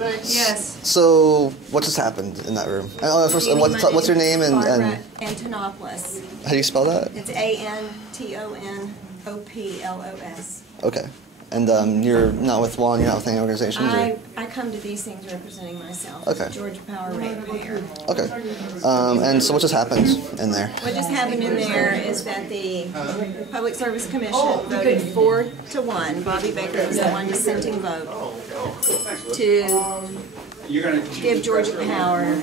Yes. So, what just happened in that room? First, what's your name and Barabara Antonoplos. how do you spell that? It's Antonoplos. Okay. And you're not with one, you're not with any organizations? I come to these things representing myself. Okay. Georgia Power ratepayer. Okay. And so what just happened in there? What just happened in there is that the Public Service Commission voted 4-1. Bobbie Baker was the one dissenting vote to give Georgia Power an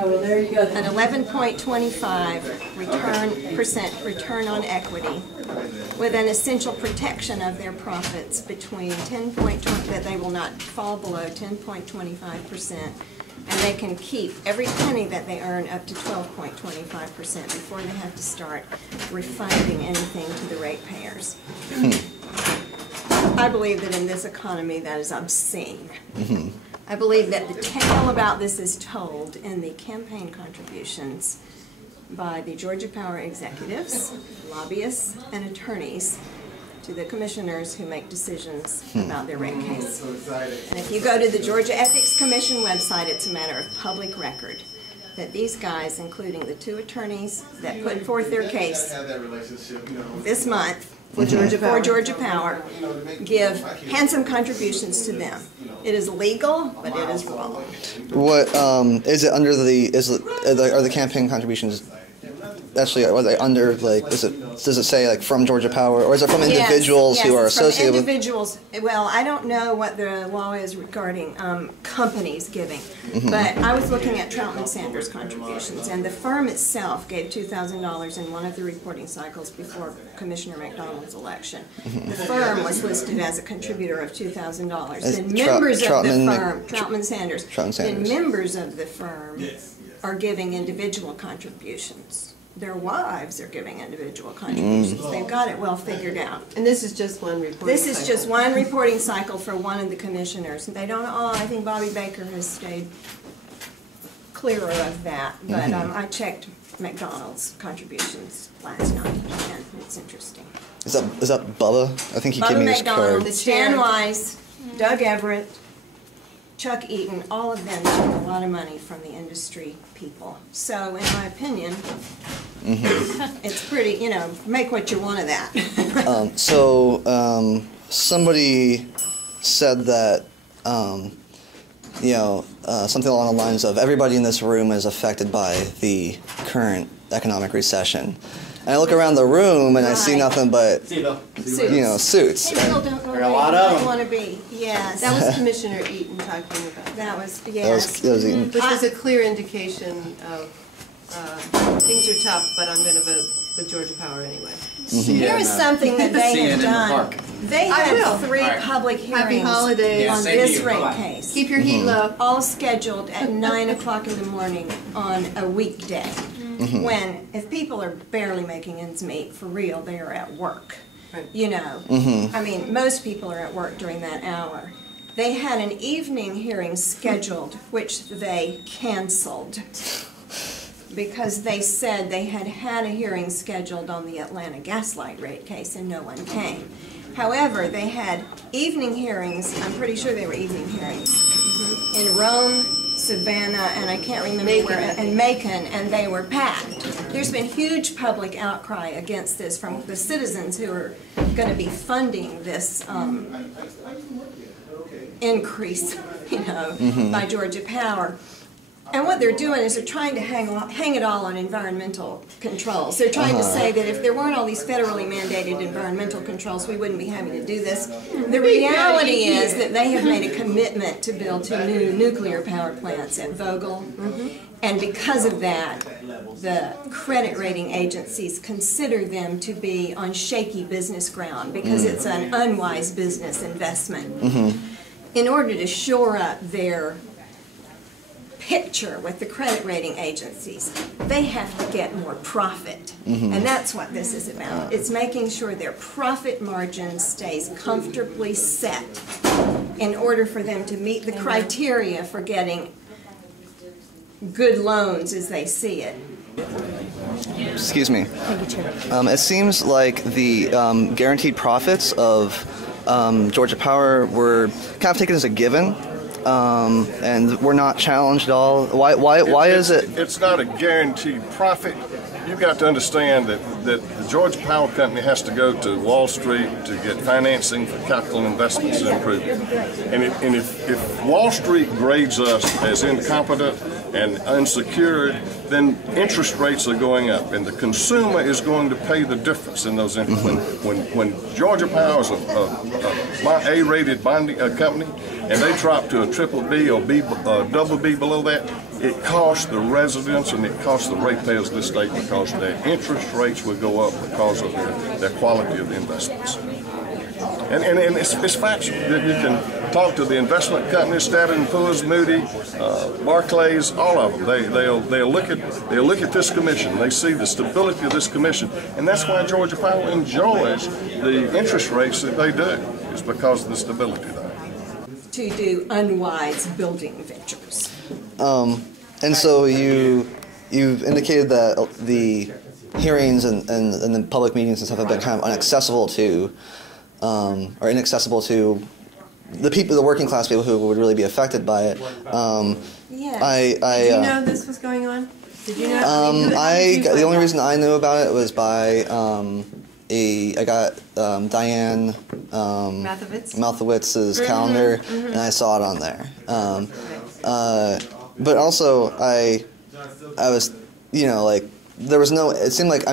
11.25% return on equity, with an essential protection of their profits between 10.20 that they will not fall below 10.25%, and they can keep every penny that they earn up to 12.25% before they have to start refunding anything to the ratepayers. I believe that in this economy that is obscene. I believe that the tale about this is told in the campaign contributions by the Georgia Power executives, lobbyists, and attorneys to the commissioners who make decisions about their rate case. And if you go to the Georgia Ethics Commission website, it's a matter of public record that these guys, including the 2 attorneys that put forth their case this month for Georgia Power, give handsome contributions to them. It is legal, but it is wrong. What is it under the? Are the campaign contributions? Actually, are they under, like, does it say, like, from Georgia Power, or is it from individuals who are associated with? Individuals. Well, I don't know what the law is regarding companies giving, but I was looking at Troutman Sanders' contributions, and the firm itself gave $2,000 in one of the reporting cycles before Commissioner McDonald's election. The firm was listed as a contributor of $2,000. The members of the firm, Troutman Sanders, the members of the firm are giving individual contributions. Their wives are giving individual contributions. They've got it well figured out. And this is just one reporting cycle? This is just one reporting cycle for one of the commissioners. They don't all, I think Bobbie Baker has stayed clearer of that, but I checked McDonald's contributions last night, and it's interesting. Is that Bubba? I think he gave me his card. Stan Weiss, Doug Everett, Chuck Eaton, all of them took a lot of money from the industry people. So, in my opinion, it's pretty, make what you want of that. Somebody said that, something along the lines of everybody in this room is affected by the current economic recession. And I look around the room and I see nothing but, suits. They still don't know where they want to be. Yes. That was Commissioner Eaton talking about that. That was, yes. That was Eaton. Which was a clear indication of things are tough, but I'm going to vote with Georgia Power anyway. Here is something that they have done. They had 3 public hearings on this rate case. Keep your heat low. All scheduled at 9 o'clock in the morning on a weekday. When, if people are barely making ends meet, for real, they are at work. I mean, most people are at work during that hour. They had an evening hearing scheduled, which they canceled because they said they had a hearing scheduled on the Atlanta Gaslight rate case and no one came. However, they had evening hearings, I'm pretty sure they were evening hearings, in Rome, Savannah, and I can't remember where, and Macon, and they were packed. There's been huge public outcry against this from the citizens who are going to be funding this increase, by Georgia Power. And what they're doing is they're trying to hang it all on environmental controls. They're trying to say that if there weren't all these federally mandated environmental controls, we wouldn't be having to do this. The reality is that they have made a commitment to build 2 new nuclear power plants at Vogel. And because of that, the credit rating agencies consider them to be on shaky business ground because it's an unwise business investment. In order to shore up their picture with the credit rating agencies, they have to get more profit. And that's what this is about. It's making sure their profit margin stays comfortably set in order for them to meet the criteria for getting good loans as they see it. Excuse me. It seems like the guaranteed profits of Georgia Power were kind of taken as a given and we're not challenged at all. Why is it? It's not a guaranteed profit. You've got to understand that the Georgia Power Company has to go to Wall Street to get financing for capital investments and improvement. And if Wall Street grades us as incompetent and unsecured, then interest rates are going up, and the consumer is going to pay the difference in those interest. When Georgia Power is a A-rated bonding company, and they drop to a triple B or double B below that, it costs the residents and it costs the ratepayers of this state because their interest rates will go up because of their quality of the investments. And it's factual. You can talk to the investment companies, Standard & Poor's, Moody, Barclays, all of them. They'll look at this commission. They see the stability of this commission, and that's why Georgia Power enjoys the interest rates that they do. It's because of the stability there. To do unwise building ventures. And so you've indicated that the hearings and the public meetings and stuff have been kind of inaccessible to the people, the working class people who would really be affected by it. Yes. Did you know this was going on? Did you know? The only reason I knew about it was by I got Diane Malthowitz's calendar, and I saw it on there. But also, I was, there was no. It seemed like, I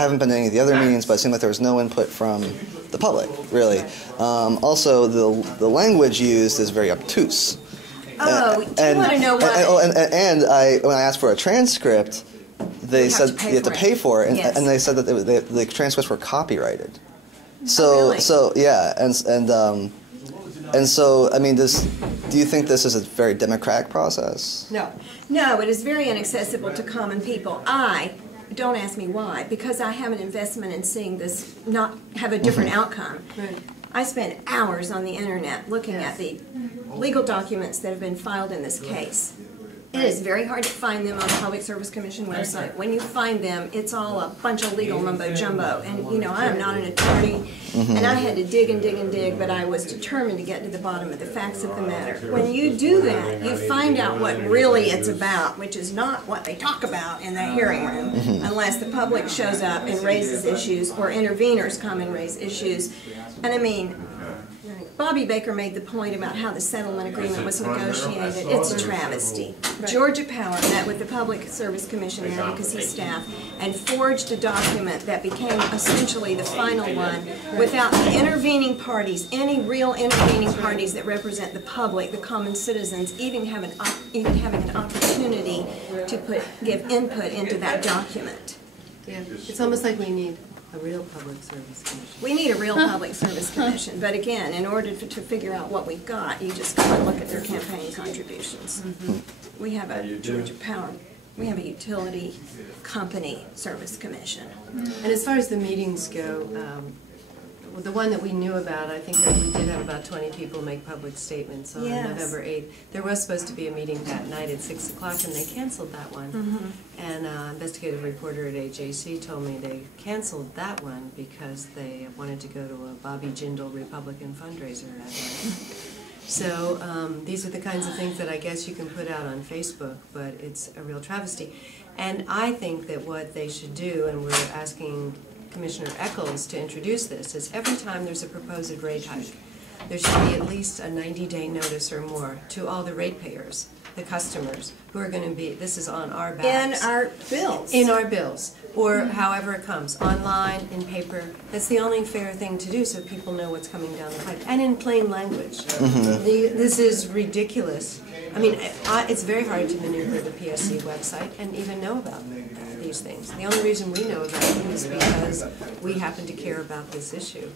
haven't been to any of the other meetings, but it seemed like there was no input from the public, really. Also, the language used is very obtuse. Oh, do you want to know what? And when I asked for a transcript, they said you have to pay for it, and they said that the transcripts were copyrighted. So yeah, and so do you think this is a very democratic process? No, it is very inaccessible to common people. Don't ask me why, because I have an investment in seeing this not have a different outcome. Right. I spent hours on the internet looking at the legal documents that have been filed in this case. It is very hard to find them on the Public Service Commission website. When you find them, it's all a bunch of legal mumbo-jumbo. And, I am not an attorney, and I had to dig and dig and dig, but I was determined to get to the bottom of the facts of the matter. When you do that, you find out what really it's about, which is not what they talk about in that hearing room, unless the public shows up and raises issues, or interveners come and raise issues. And Bobbie Baker made the point about how the settlement agreement was negotiated. It's a travesty. Right. Georgia Power met with the Public Service Commission and advocacy staff and forged a document that became essentially the final one without the intervening parties, any real intervening parties that represent the public, the common citizens, even having an opportunity to give input into that document. Yeah, it's almost like we need a real public service commission. We need a real public service commission, but again, in order to figure out what we've got, you just gotta look at their campaign contributions. We have a Georgia Power, we have a utility company service commission. And as far as the meetings go, the one that we knew about, I think that we did have about 20 people make public statements on November 8th. There was supposed to be a meeting that night at 6 o'clock, and they canceled that one. And an investigative reporter at AJC told me they canceled that one because they wanted to go to a Bobby Jindal Republican fundraiser that night. So these are the kinds of things that I guess you can put out on Facebook, but it's a real travesty. And I think that what they should do, and we're asking Commissioner Eccles to introduce this, is every time there's a proposed rate hike, there should be at least a 90-day notice or more to all the ratepayers, the customers, who are going to be, this is on our backs. In our bills. In our bills, or however it comes, online, in paper. That's the only fair thing to do so people know what's coming down the pipe, and in plain language. This is ridiculous. It's very hard to maneuver the PSC website and even know about these things. The only reason we know about them is because we happen to care about this issue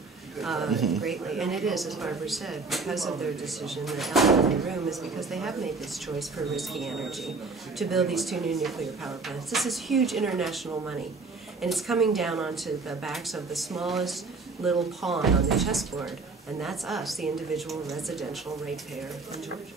greatly. And it is, as Barbara said, because of their decision, the elephant in the room is because they have made this choice for risky energy to build these 2 new nuclear power plants. This is huge international money, and it's coming down onto the backs of the smallest little pawn on the chessboard, and that's us, the individual residential ratepayer in Georgia.